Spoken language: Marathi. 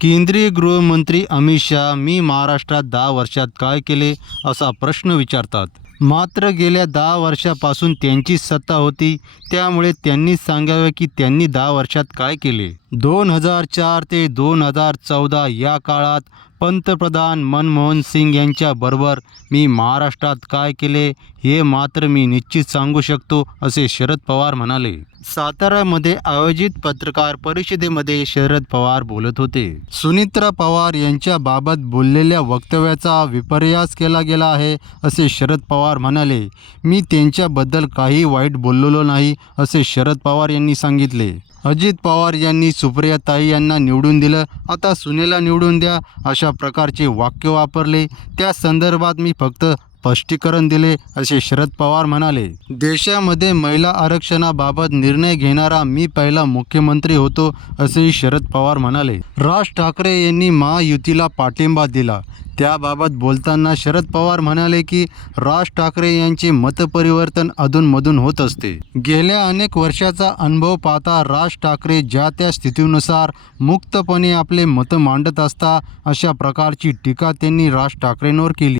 केंद्रीय गृहमंत्री अमित शहा मी महाराष्ट्रात दहा वर्षात काय केले असा प्रश्न विचारतात. मात्र गेल्या दहा वर्षापासून त्यांची सत्ता होती. त्यामुळे त्यांनी सांगावे की त्यांनी दहा वर्षात काय केले? दोन हजार चार ते दोन हजार चौदा या काळात पंतप्रधान मनमोहन सिंग यांच्याबरोबर मी महाराष्ट्रात काय केले हे मात्र मी निश्चित सांगू शकतो असे शरद पवार म्हणाले. साताऱ्यामध्ये आयोजित पत्रकार परिषदेमध्ये शरद पवार बोलत होते. सुनित्रा पवार यांच्याबाबत बोललेल्या वक्तव्याचा विपर्यास केला गेला आहे असे शरद पवार म्हणाले मी त्यांच्याबद्दल काही वाईट बोललेलो नाही असे शरद पवार यांनी सांगितले. अजित पवार यांनी सुप्रिया ताई यांना निवडून दिलं. आता सुनेला निवडून द्या अशा प्रकारचे वाक्य वापरले. त्या संदर्भात मी फक्त स्पष्टीकरण दिले असे शरद पवार म्हणाले. देशामध्ये महिला आरक्षणाबाबत निर्णय घेणारा मी पहिला मुख्यमंत्री होतो असेही शरद पवार म्हणाले. राज ठाकरे यांनी महायुतीला पाठिंबा दिला. त्याबाबत बोलताना शरद पवार म्हणाले की राज ठाकरे यांचे मतपरिवर्तन अधूनमधून होत असते. गेल्या अनेक वर्षाचा अनुभव पाहता राज ठाकरे ज्या त्या स्थितीनुसार मुक्तपणे आपले मतं मांडत असता अशा प्रकारची टीका त्यांनी राज ठाकरेंवर केली.